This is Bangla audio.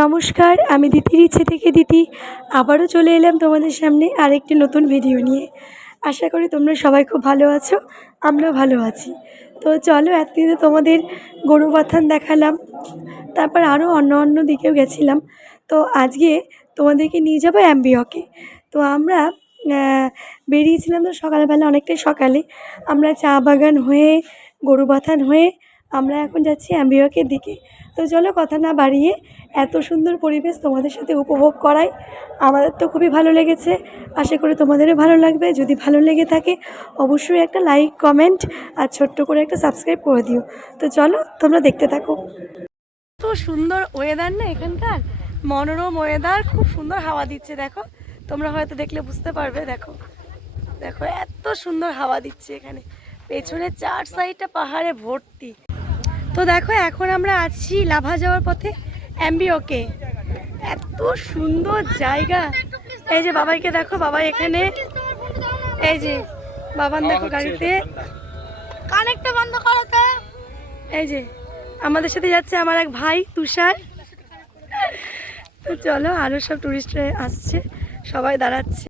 নমস্কার, আমি দিদির ইচ্ছে থেকে দিদি আবারও চলে এলাম তোমাদের সামনে আরেকটি নতুন ভিডিও নিয়ে। আশা করি তোমরা সবাই খুব ভালো আছো, আমরাও ভালো আছি। তো চলো, এতদিনে তোমাদের গরু বাথান দেখালাম, তারপর আরও অন্য অন্য দিকেও গেছিলাম। তো আজকে তোমাদেরকে নিয়ে যাবো অ্যাম্বিওকে। তো আমরা বেরিয়েছিলাম তো সকালবেলা, অনেকটাই সকালে। আমরা চা বাগান হয়ে গরু বাথান হয়ে আমরা এখন যাচ্ছি অ্যাম্বিওকের দিকে। তো চলো কথা না বাড়িয়ে এত সুন্দর পরিবেশ তোমাদের সাথে উপভোগ করাই। আমাদের তো খুবই ভালো লেগেছে, আশা করি তোমাদেরও ভালো লাগবে। যদি ভালো লেগে থাকে অবশ্যই একটা লাইক, কমেন্ট আর ছোট্ট করে একটা সাবস্ক্রাইব করে দিও। তো চলো তোমরা দেখতে থাকো। তো সুন্দর ওয়েদার না এখানকার, মনোরম ওয়েদার, খুব সুন্দর হাওয়া দিচ্ছে। দেখো, তোমরা হয়তো দেখলে বুঝতে পারবে। দেখো দেখো এত সুন্দর হাওয়া দিচ্ছে এখানে, পেছনে চার সাইডটা পাহাড়ে ভর্তি। তো দেখো এখন আমরা আছি লাভা যাওয়ার পথে অ্যাম্বিওকে। এত সুন্দর জায়গা। এই যে বাবাইকে দেখো, বাবাই এখানে, এই যে বাবান দেখো গাড়িতে কানেক্টটা বন্ধ করতে। এই যে আমাদের সাথে যাচ্ছে আমার এক ভাই তুষার। তো চলো, আরও সব টুরিস্ট আসছে, সবাই দাঁড়াচ্ছে।